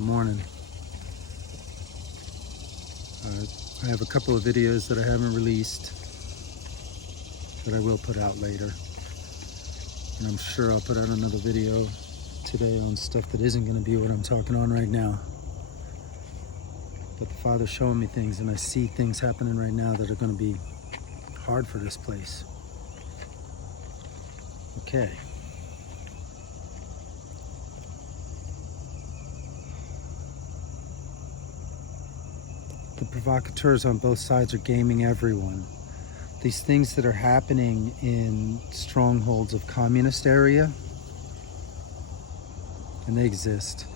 Morning. I have a couple of videos that I haven't released that I will put out later. And I'm sure I'll put out another video today on stuff that isn't going to be what I'm talking on right now. But the Father's showing me things, and I see things happening right now that are going to be hard for this place. Okay. The provocateurs on both sides are gaming everyone. These things that are happening in strongholds of communist area, and they exist.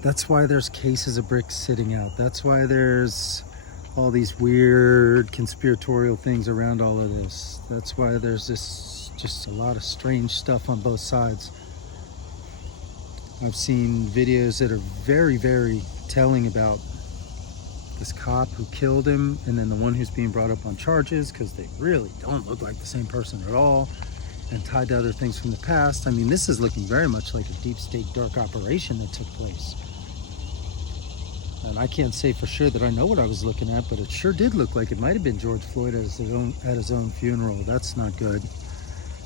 That's why there's cases of bricks sitting out. That's why there's all these weird conspiratorial things around all of this. That's why there's just a lot of strange stuff on both sides. I've seen videos that are very, very telling about this cop who killed him, and then the one who's being brought up on charges because they really don't look like the same person at all, and tied to other things from the past. I mean, this is looking very much like a deep state dark operation that took place. And I can't say for sure that I know what I was looking at, but it sure did look like it might have been George Floyd at his own funeral. That's not good.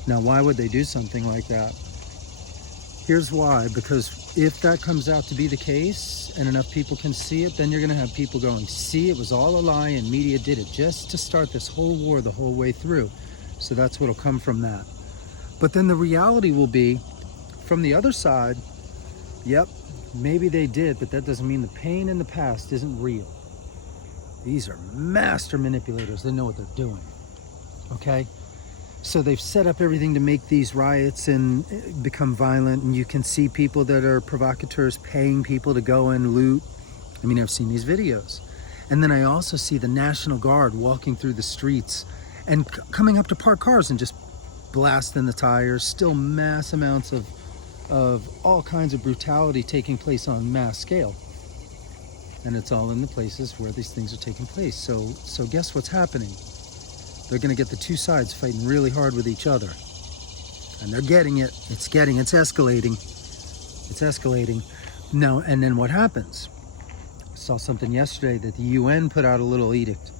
Now, why would they do something like that? Here's why. Because if that comes out to be the case and enough people can see it, then you're going to have people going, see, it was all a lie and media did it just to start this whole war the whole way through. So that's what'll come from that. But then the reality will be, from the other side, yep, maybe they did, but that doesn't mean the pain in the past isn't real. These are master manipulators. They know what they're doing. Okay? So they've set up everything to make these riots and become violent, and you can see people that are provocateurs paying people to go and loot. I mean, I've seen these videos. And then I also see the National Guard walking through the streets and coming up to parked cars and just blasting the tires. Still mass amounts of all kinds of brutality taking place on mass scale. And it's all in the places where these things are taking place. So guess what's happening? They're going to get the two sides fighting really hard with each other. And they're getting it. It's escalating. It's escalating. Now, and then what happens? I saw something yesterday that the UN put out a little edict.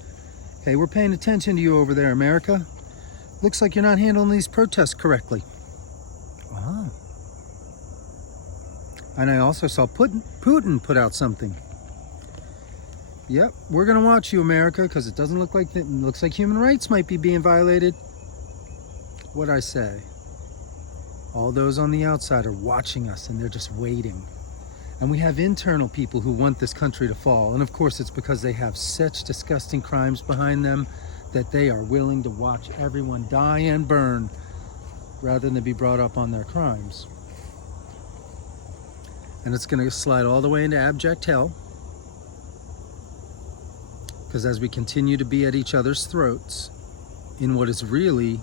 Hey, we're paying attention to you over there, America. Looks like you're not handling these protests correctly. Ah. And I also saw Putin put out something. Yep, we're gonna watch you, America, because it doesn't look like looks like human rights might be being violated. What'd I say? All those on the outside are watching us, and they're just waiting. And we have internal people who want this country to fall, and of course it's because they have such disgusting crimes behind them that they are willing to watch everyone die and burn rather than be brought up on their crimes. And it's gonna slide all the way into abject hell. Because as we continue to be at each other's throats in what is really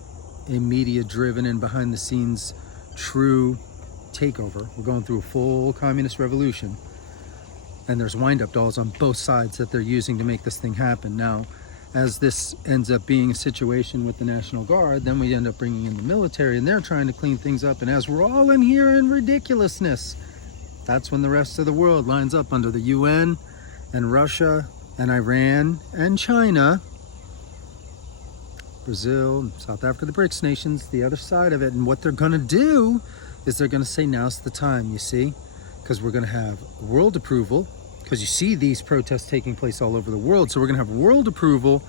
a media-driven and behind-the-scenes true takeover, we're going through a full communist revolution, and there's wind-up dolls on both sides that they're using to make this thing happen. Now, as this ends up being a situation with the National Guard, then we end up bringing in the military, and they're trying to clean things up, and as we're all in here in ridiculousness, that's when the rest of the world lines up under the UN and Russia and Iran and China, Brazil, South Africa, the BRICS nations, the other side of it. And what they're going to do is they're going to say, now's the time, you see, because we're going to have world approval, because you see these protests taking place all over the world. So we're going to have world approval.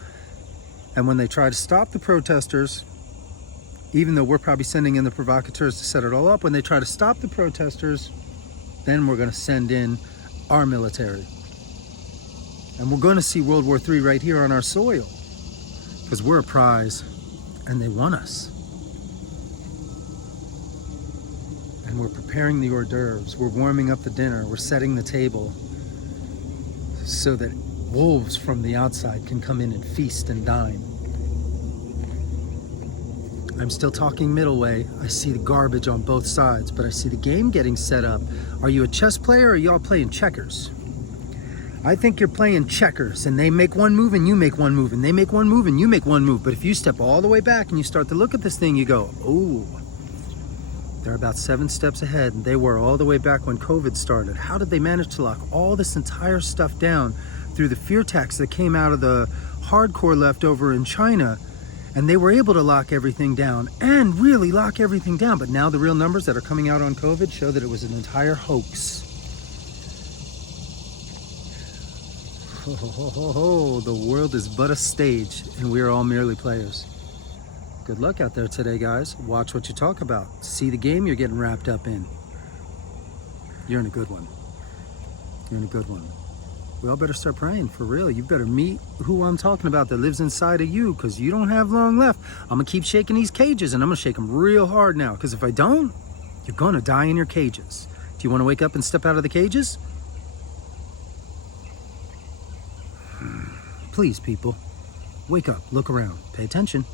And when they try to stop the protesters, even though we're probably sending in the provocateurs to set it all up, when they try to stop the protesters, then we're going to send in our military. And we're going to see World War III right here on our soil, because we're a prize and they want us. And we're preparing the hors d'oeuvres. We're warming up the dinner. We're setting the table so that wolves from the outside can come in and feast and dine. I'm still talking middle way. I see the garbage on both sides, but I see the game getting set up. Are you a chess player, or are y'all playing checkers? I think you're playing checkers, and they make one move and you make one move, and they make one move and you make one move. But if you step all the way back and you start to look at this thing, you go, oh, They're about 7 steps ahead, and they were all the way back when COVID started. How did they manage to lock all this entire stuff down through the fear tax that came out of the hardcore left over in China? And they were able to lock everything down and really lock everything down. But now the real numbers that are coming out on COVID show that it was an entire hoax. The world is but a stage, and we are all merely players. Good luck out there today, guys. Watch what you talk about. See the game you're getting wrapped up in. You're in a good one. You're in a good one. We all better start praying, for real. You better meet who I'm talking about that lives inside of you, because you don't have long left. I'm going to keep shaking these cages, and I'm going to shake them real hard now, because if I don't, you're going to die in your cages. Do you want to wake up and step out of the cages? Please, people, wake up, look around, pay attention.